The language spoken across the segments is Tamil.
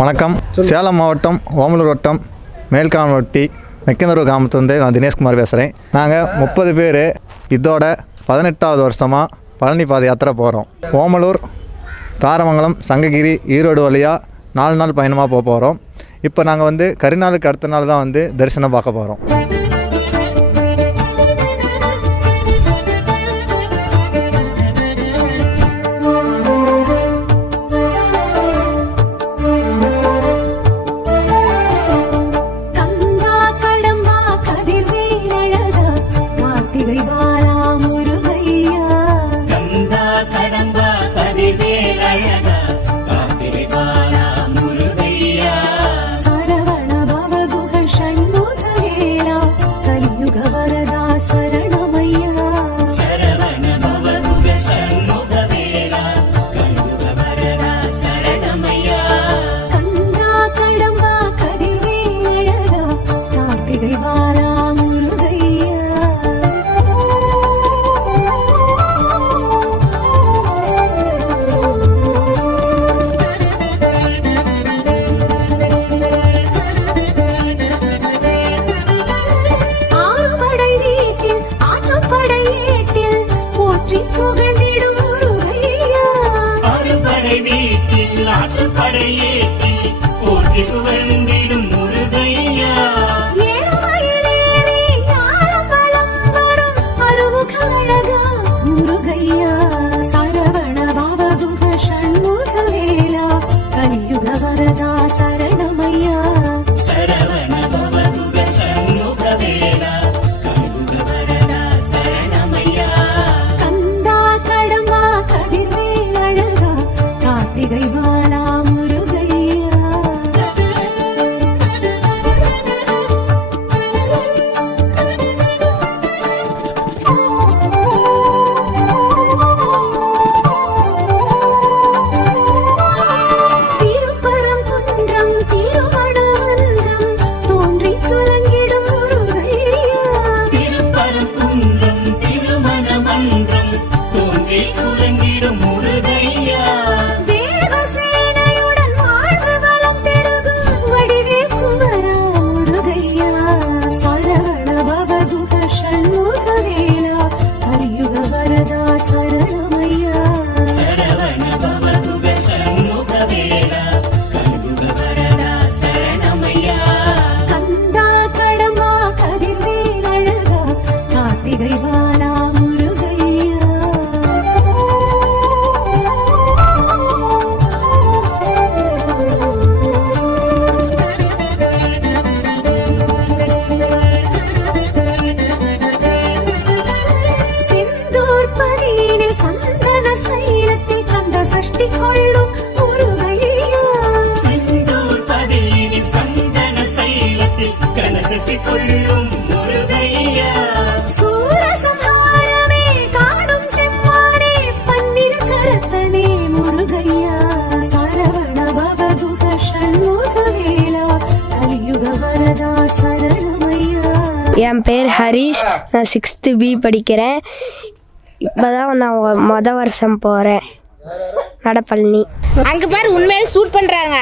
வணக்கம். சேலம் மாவட்டம் ஓமலூர் வட்டம் மேல்காமவட்டி மெக்கந்தூர் கிராமத்துலேருந்து நான் தினேஷ்குமார் பேசுகிறேன். நாங்கள் 30 பேர் இதோட 18வது வருஷமாக பழனி பாத யாத்திரை போகிறோம். ஓமலூர், தாரமங்கலம், சங்ககிரி, ஈரோடு வழியாக 4 நாள் பயணமாக போகிறோம். இப்போ நாங்கள் கரிநாளுக்கு அடுத்த நாள் தான் தரிசனம் பார்க்க போகிறோம். என் பேர் ஹரிஷ். நான் 6th B படிக்கிறேன். இப்போதான் நான் மொதல் வருஷம் போகிறேன் நடப்பழனி. அங்கே பாரு உண்மையிலே ஷூட் பண்ணுறாங்க.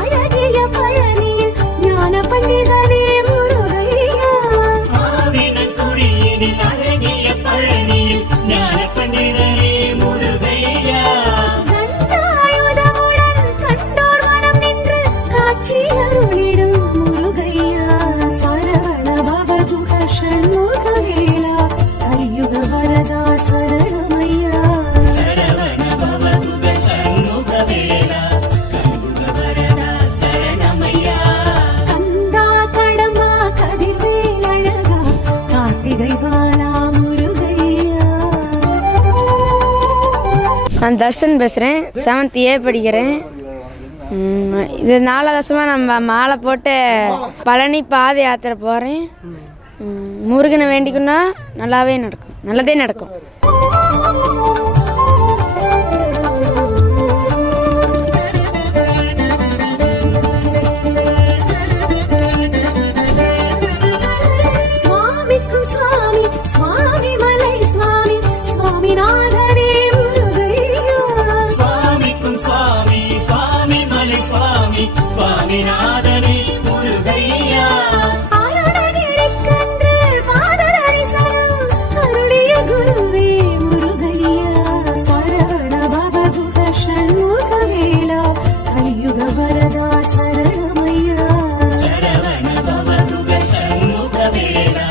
அழகிய பழனியில் ஞான பண்டிதனே முருகையா. தர்ஷன் பேசுகிறேன். 7th A படிக்கிறேன். இது 4 வருஷமாக நம்ம மாலை போட்டு பழனி பாத யாத்திரை போகிறேன். முருகனை வேண்டிக்குன்னா நல்லதே நடக்கும். சுவாமிநாதனே முருகையா அருளிய குருவே முருகையா சரவண பவகுக ஷண்முகவேலா கலியுக வரதா சரணமையா சரவண பவகுக ஷண்முகவேலா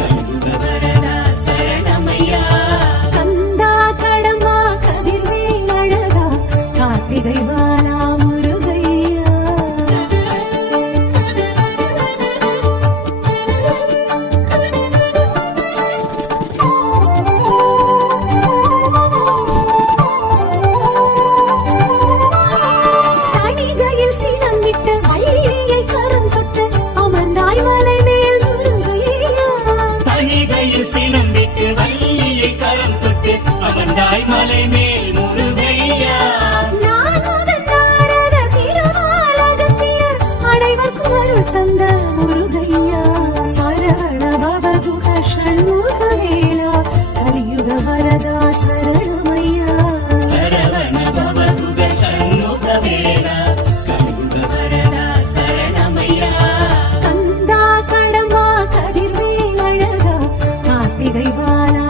கலியுக வரதா சரணமையா கந்தா கடம்பா கதிர்வேல் அழகா கார்த்திகை வாரா மலை மேல் முருகையா அனைவருக்கும் அருள் தந்த முருகையா சரவண பவகுக ஷண்முகவேலா கலியுக வரதா சரணமையா சரவண பவகுக ஷண்முகவேலா கலியுக வரதா சரணமையா கந்தா கடம்பா கதிர்வேல் அழகா கார்த்திகை வாரா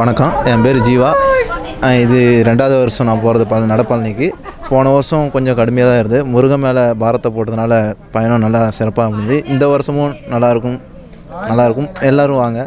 வணக்கம், என் பேர் ஜீவா. இது 2வது வருஷம் நான் போகிறது நடப்பழனிக்கு. போன வருஷம் கொஞ்சம் கடுமையாக தான் இருந்தது. முருகன் மேலே பாரத்தை போட்டதுனால பயணம் நல்லா சிறப்பாக இருந்தது. இந்த வருஷமும் நல்லாயிருக்கும். எல்லோரும் வாங்க.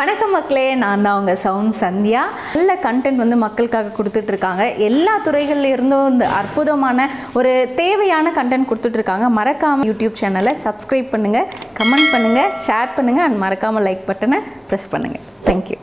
வணக்கம் மக்களே, நான் தான் உங்கள் சவுண்ட் சந்தியா. நல்ல கண்டென்ட் வந்து மக்களுக்காக கொடுத்துட்ருக்காங்க. எல்லா துறைகளில் இருந்தும் இந்த அற்புதமான ஒரு தேவையான கண்டென்ட் கொடுத்துட்ருக்காங்க. மறக்காமல் யூடியூப் சேனலை சப்ஸ்கிரைப் பண்ணுங்கள், கமெண்ட் பண்ணுங்கள், ஷேர் பண்ணுங்கள் அண்ட் மறக்காமல் லைக் பட்டனை ப்ரெஸ் பண்ணுங்கள். தேங்க்யூ.